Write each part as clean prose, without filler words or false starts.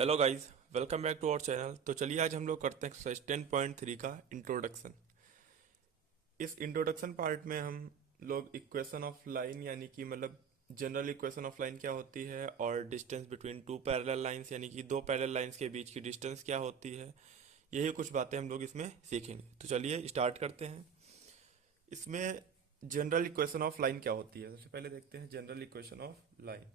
Hello guys, welcome back to our channel. तो चलिए आज हम लोग करते हैं एक्सरसाइज 10.3 का इंट्रोडक्शन। इस इंट्रोडक्शन पार्ट में हम लोग इक्वेशन ऑफ लाइन यानी कि मतलब जनरल इक्वेशन ऑफ लाइन क्या होती है और distance between two parallel lines यानी कि दो पैरेलल लाइंस के बीच की डिस्टेंस क्या होती है, यही कुछ बातें हम लोग इसमें सीखेंगे। तो चलिए स्टार्ट करते हैं। इसमें जनरल इक्वेशन ऑफ लाइन क्या होती है, सबसे पहले देखते हैं general equation of line.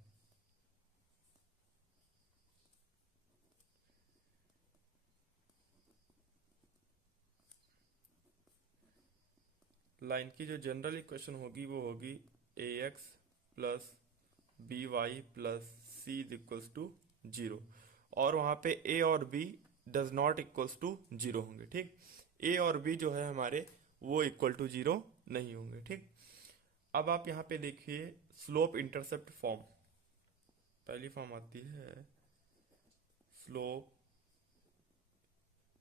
Line की जो जनरल इक्वेशन होगी वो होगी a x plus b y plus c is equals to zero. और वहाँ पे ए और b does not equals to zero होंगे। ठीक, ए और बी जो है हमारे वो इक्वल टू जीरो नहीं होंगे। ठीक, अब आप यहाँ पे देखिए स्लोप इंटरसेप्ट फॉर्म। पहली फॉर्म आती है slope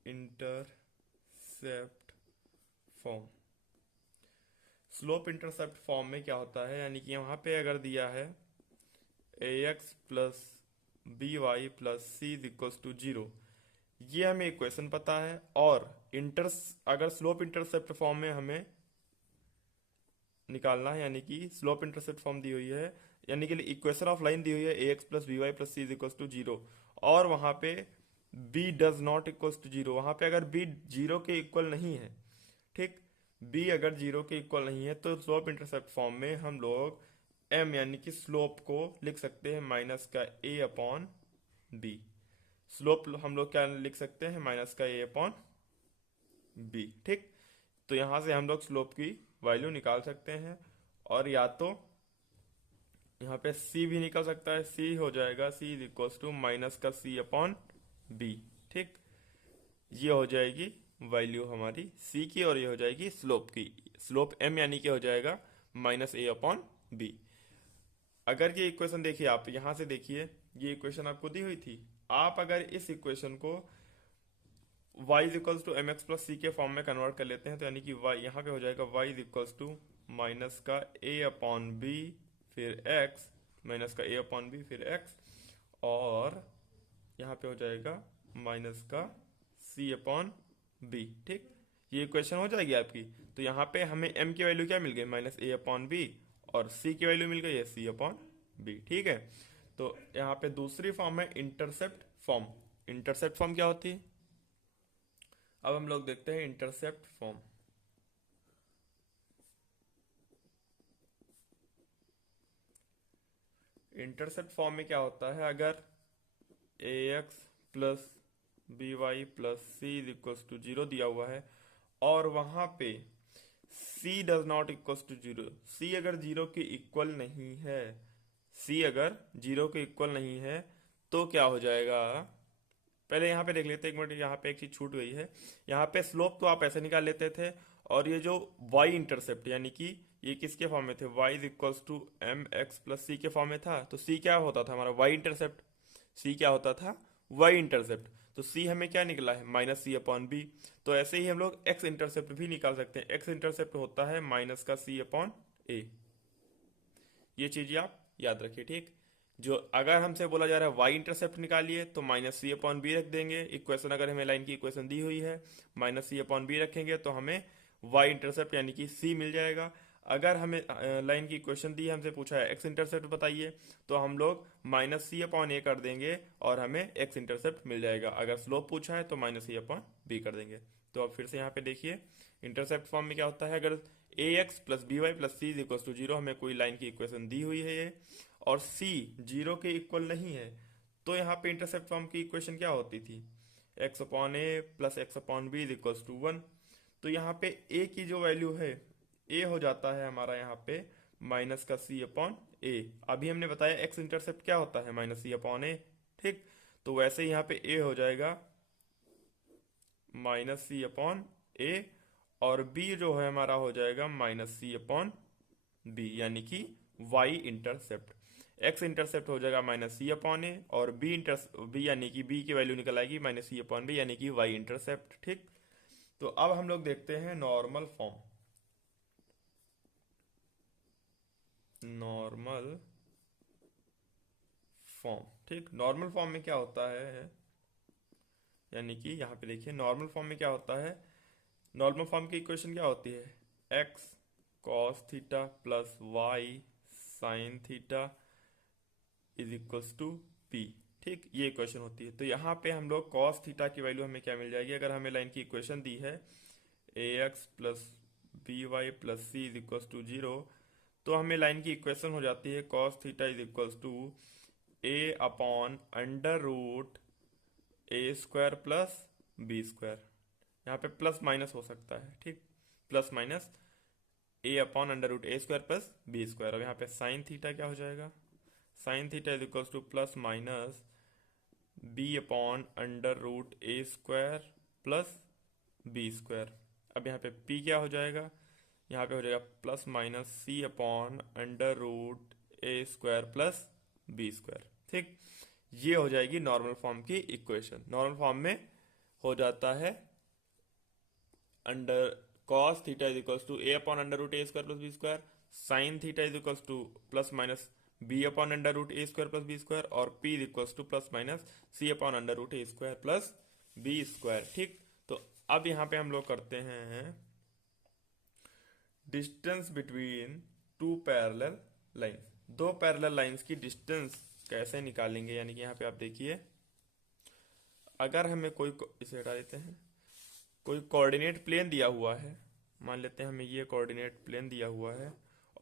intercept form. Slope intercept form में क्या होता है, यानी कि यहाँ पे अगर दिया है a x plus b y plus c is equals to zero, ये हमें इक्वेशन पता है। और अगर स्लोप इंटरसेप्ट फॉर्म में हमें निकालना है, यानी कि स्लोप इंटरसेप्ट फॉर्म दी हुई है, यानी कि इक्वेशन ऑफ लाइन दी हुई है a x plus b y plus c is equals to zero, और वहां पे b does not equals to zero, वहां पे अगर बी जीरो के इक्वल नहीं है, ठीक, बी अगर जीरो के इक्वल नहीं है, तो स्लोप इंटरसेप्ट फॉर्म में हम लोग एम यानी कि स्लोप को लिख सकते हैं माइनस का ए अपॉन बी। स्लोप हम लोग क्या लिख सकते हैं, माइनस का ए अपॉन बी। ठीक, तो यहां से हम लोग स्लोप की वैल्यू निकाल सकते हैं। और या तो यहाँ पे सी भी निकल सकता है, सी हो जाएगा सी इज इक्वल्स टू माइनस का सी अपॉन बी। ठीक, ये हो जाएगी वैल्यू हमारी सी की, और ये हो जाएगी स्लोप की। स्लोप एम यानी कि हो जाएगा माइनस ए अपॉन बी। अगर ये इक्वेशन देखिए, आप यहां से देखिए, ये इक्वेशन आपको दी हुई थी। आप अगर इस इक्वेशन को y is equals to m x plus c के फॉर्म में कन्वर्ट कर लेते हैं, तो यानी कि y यहाँ पे हो जाएगा y is equals to minus का a अपॉन बी फिर x, माइनस का a अपॉन बी फिर x, और यहाँ पे हो जाएगा माइनस का c अपॉन बी। ठीक, ये इक्वेशन हो जाएगी आपकी। तो यहाँ पे हमें m की वैल्यू क्या मिल गई, माइनस a अपॉन बी, और c की वैल्यू मिल गई है c अपॉन बी। ठीक है, तो यहाँ पे दूसरी फॉर्म है इंटरसेप्ट फॉर्म। इंटरसेप्ट फॉर्म क्या होती है, अब हम लोग देखते हैं इंटरसेप्ट फॉर्म। इंटरसेप्ट फॉर्म में क्या होता है, अगर a x plus b y plus c is equals to zero दिया हुआ है, और वहां पे c does not equals to zero, c अगर जीरो के इक्वल नहीं है, सी अगर जीरो के इक्वल नहीं है, तो क्या हो जाएगा। पहले यहाँ पे देख लेते हैं, एक मिनट, यहाँ पे एक चीज छूट गई है। यहाँ पे स्लोप तो आप ऐसे निकाल लेते थे, और ये जो y इंटरसेप्ट यानी कि ये किसके फॉर्म में थे, y is equals to m x plus c के फॉर्म में था, तो c क्या होता था हमारा y इंटरसेप्ट। c क्या होता था, y इंटरसेप्ट। तो c हमें क्या निकला है, माइनस सी अपॉन बी। तो ऐसे ही हम लोग x इंटरसेप्ट भी निकाल सकते हैं। x इंटरसेप्ट होता है माइनस का c अपॉन ए। ये चीज आप याद रखिए। ठीक, जो अगर हमसे बोला जा रहा है वाई इंटरसेप्ट निकालिए, तो माइनस सी अपॉन बी रख देंगे। इक्वेशन अगर हमें लाइन की इक्वेशन दी हुई है, माइनस सी अपॉन बी रखेंगे तो हमें वाई इंटरसेप्ट यानी कि सी मिल जाएगा। अगर हमें लाइन की इक्वेशन दी है, हमसे पूछा है एक्स इंटरसेप्ट बताइए, तो हम लोग माइनस सी अपॉन ए कर देंगे और हमें एक्स इंटरसेप्ट मिल जाएगा। अगर स्लोप पूछा है तो माइनस सी अपॉन बी कर देंगे। तो अब फिर से यहाँ पे देखिए इंटरसेप्ट फॉर्म में क्या होता है, अगर a x plus b y plus c is equal to zero, हमें कोई लाइन की इक्वेशन दी हुई है ये, और सी जीरो के इक्वल नहीं है, तो यहाँ पे इंटरसेप्ट फॉर्म की इक्वेशन क्या होती थी, x upon a plus x upon b is equal to one. तो यहाँ पे ए की जो वैल्यू है, ए हो जाता है हमारा यहाँ पे माइनस का सी अपॉन ए। अभी हमने बताया एक्स इंटरसेप्ट क्या होता है, माइनस सी अपॉन ए। ठीक, तो वैसे ही यहाँ पे ए हो जाएगा माइनस सी अपॉन ए, और बी जो है हमारा हो जाएगा माइनस सी अपॉन बी, यानी कि वाई इंटरसेप्ट। एक्स इंटरसेप्ट हो जाएगा माइनस सी अपॉन ए, और बी यानी कि बी की वैल्यू निकल आएगी माइनस सी अपॉन बी, यानी कि वाई इंटरसेप्ट। ठीक, तो अब हम लोग देखते हैं नॉर्मल फॉर्म। नॉर्मल फॉर्म ठीक, नॉर्मल फॉर्म में क्या होता है, यानी कि यहाँ पे देखिए नॉर्मल फॉर्म में क्या होता है, नॉर्मल फॉर्म की इक्वेशन क्या होती है, x cos theta plus y sine theta is equals to p. ठीक, ये इक्वेशन होती है। तो यहाँ पे हम लोग कॉस थीटा की वैल्यू हमें क्या मिल जाएगी, अगर हमें लाइन की इक्वेशन दी है a x plus b y plus c is equals to zero, तो हमें लाइन की इक्वेशन हो जाती है cos theta is equals to a upon under root a square plus b square. यहाँ पे प्लस माइनस हो सकता है, ठीक, plus minus a upon under root a square plus b square. अब यहाँ पे साइन थीटा क्या हो जाएगा, sine theta is equals to plus minus b upon under root a square plus b square. अब यहाँ पे पी क्या हो जाएगा, यहाँ पे हो जाएगा plus minus c upon under root a square plus b square. ठीक, ये हो जाएगी नॉर्मल फॉर्म की इक्वेशन। नॉर्मल फॉर्म में हो जाता है under cos theta is equals to a upon under root a square plus b square, sine theta is equals to plus minus b upon under root a square plus b square, और p is equals to plus minus c upon under root a square plus b square. ठीक, तो अब यहाँ पे हम लोग करते हैं distance between two parallel lines. दो पैरेलल लाइंस की डिस्टेंस कैसे निकालेंगे, यानी कि यहाँ पे आप देखिए, अगर हमें कोई, इसे हटा देते हैं, कोई कोऑर्डिनेट प्लेन दिया हुआ है, मान लेते हैं हमें ये कोऑर्डिनेट प्लेन दिया हुआ है,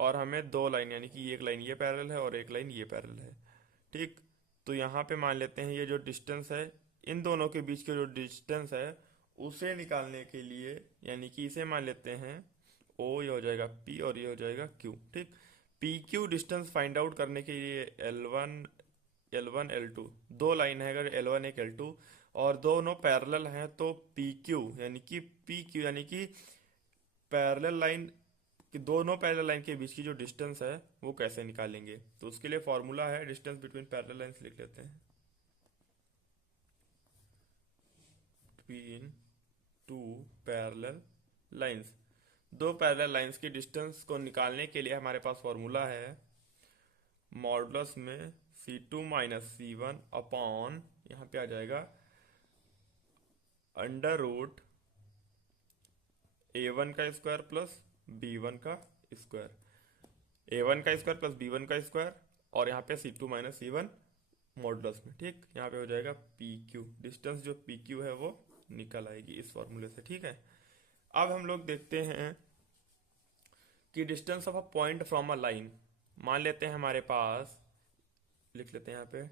और हमें दो लाइन, यानी कि एक लाइन ये पैरेलल है और एक लाइन ये पैरेलल है। ठीक, तो यहाँ पे मान लेते हैं ये जो डिस्टेंस है, इन दोनों के बीच के जो डिस्टेंस है उसे निकालने के लिए, यानी कि इसे मान लेते हैं ओ, ये हो जाएगा पी और ये हो जाएगा क्यू। ठीक, P Q distance find out करने के लिए L1 L2 दो लाइन है, अगर L1 एक L2 और दोनों पैरेलल हैं, तो PQ यानी कि PQ यानी कि पैरेलल लाइन कि दोनों पैरेलल लाइन के बीच की जो डिस्टेंस है वो कैसे निकालेंगे। तो उसके लिए फॉर्मूला है डिस्टेंस बिटवीन पैरेलल लाइंस, लिख लेते हैं बिटवीन टू पैरेलल लाइंस। दो पैरेलल लाइंस की डिस्टेंस को निकालने के लिए हमारे पास फॉर्मूला है मॉडुलस में C2 माइनस C1 अपॉन, यहाँ पे आ जाएगा अंडर रूट A1 का स्क्वायर प्लस B1 का स्क्वायर, A1 का स्क्वायर प्लस B1 का स्क्वायर, और यहाँ पे C2 माइनस C1 मॉडुलस में। ठीक, यहाँ पे हो जाएगा PQ, डिस्टेंस जो PQ है वो निकल आएगी इस फॉर्मूले से। ठीक है, अब हम लोग देखते हैं कि distance of a point from a line, मान लेते हैं हमारे पास, लिख लेते हैं यहाँ पे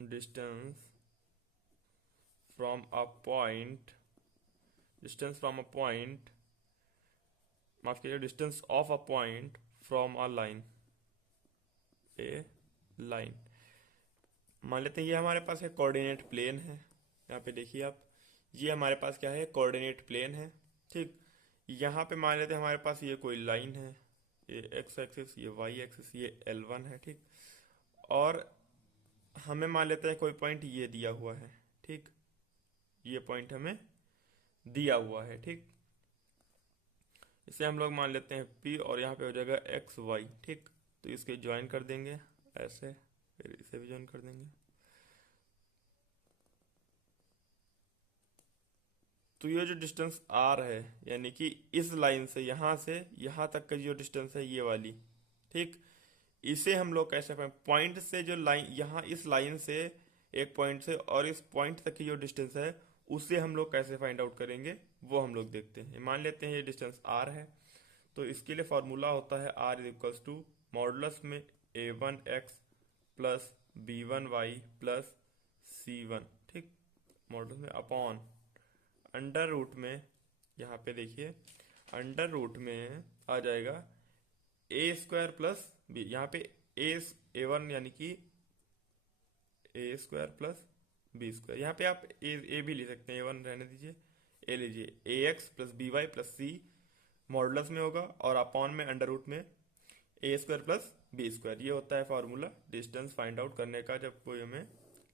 distance from a point, distance from a point, माफ कीजिए, distance of a point from a line, A line. मान लेते हैं ये हमारे पास एक कोऑर्डिनेट प्लेन है, यहाँ पे देखिए आप, ये हमारे पास क्या है, कोऑर्डिनेट प्लेन है। ठीक, यहाँ पे मान लेते हैं हमारे पास ये कोई लाइन है, ये एक्स एक्सिस, ये वाई एक्सिस, ये L1 है। ठीक, और हमें मान लेते हैं कोई पॉइंट ये दिया हुआ है। ठीक, ये पॉइंट हमें दिया हुआ है। ठीक, इसे हम लोग मान लेते हैं P, और यहाँ पे हो जाएगा एक्स वाई। ठीक, तो इसके ज्वाइन कर देंगे ऐसे, फिर इसे भी ज्वाइन कर देंगे। तो ये जो डिस्टेंस R है, यानी कि इस लाइन से यहाँ तक का जो डिस्टेंस है ये वाली, ठीक, इसे हम लोग कैसे पॉइंट से जो लाइन, यहाँ इस लाइन से एक पॉइंट से और इस पॉइंट तक की जो डिस्टेंस है उसे हम लोग कैसे फाइंड आउट करेंगे वो हम लोग देखते हैं। मान लेते हैं ये डिस्टेंस R है, तो इसके लिए फॉर्मूला होता है R is equals to modulus में A1x plus B1y plus C1। ठीक, मॉडुलस में अपॉन अंडर रूट में, यहाँ पे देखिए अंडर रूट में आ जाएगा ए स्क्वायर प्लस बी, यहाँ पे A1 यानी कि ए स्क्वायर प्लस बी स्क्वायर, यहाँ पे आप ए भी ले सकते हैं, A1 रहने दीजिए, ए लीजिए, AX plus BY plus C modulus में होगा, और अपॉन में अंडर रूट में ए स्क्वायर प्लस बी स्क्वायर। ये होता है फॉर्मूला डिस्टेंस फाइंड आउट करने का, जब कोई हमें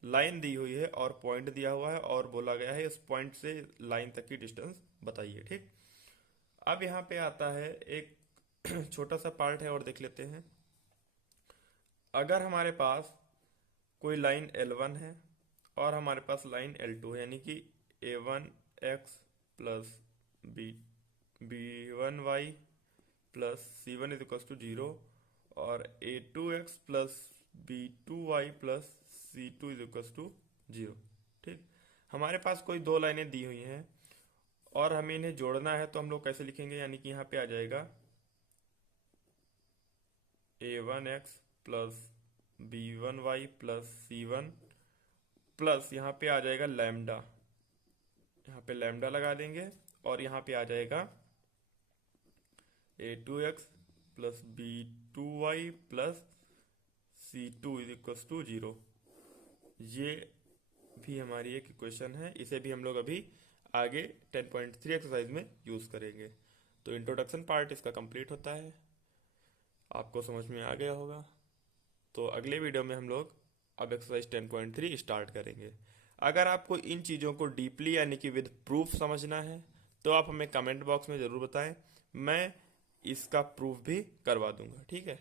लाइन दी हुई है और पॉइंट दिया हुआ है और बोला गया है इस पॉइंट से लाइन तक की डिस्टेंस बताइए। ठीक, अब यहाँ पे आता है एक छोटा सा पार्ट है और देख लेते हैं। अगर हमारे पास कोई लाइन L1 है और हमारे पास लाइन L2 है, यानी कि A1x plus B1y plus C1 is equal to 0 और A2x plus B2y plus C2 is equal to 0। ठीक, हमारे पास कोई दो लाइनें दी हुई हैं और हमें इन्हें जोड़ना है, तो हम लोग कैसे लिखेंगे? यानी कि यहाँ पे आ जाएगा A1x plus B1y plus C1 plus यहाँ पे आ जाएगा लैम्डा, यहाँ पे लैम्डा लगा देंगे और यहाँ पे आ जाएगा A2x plus B2y plus C2 is equal to 0। ये भी हमारी एक इक्वेशन है, इसे भी हम लोग अभी आगे 10.3 एक्सरसाइज में यूज़ करेंगे। तो इंट्रोडक्शन पार्ट इसका कंप्लीट होता है, आपको समझ में आ गया होगा। तो अगले वीडियो में हम लोग अब एक्सरसाइज 10.3 स्टार्ट करेंगे। अगर आपको इन चीज़ों को डीपली यानी कि विद प्रूफ समझना है तो आप हमें कमेंट बॉक्स में ज़रूर बताएं, मैं इसका प्रूफ भी करवा दूंगा। ठीक है।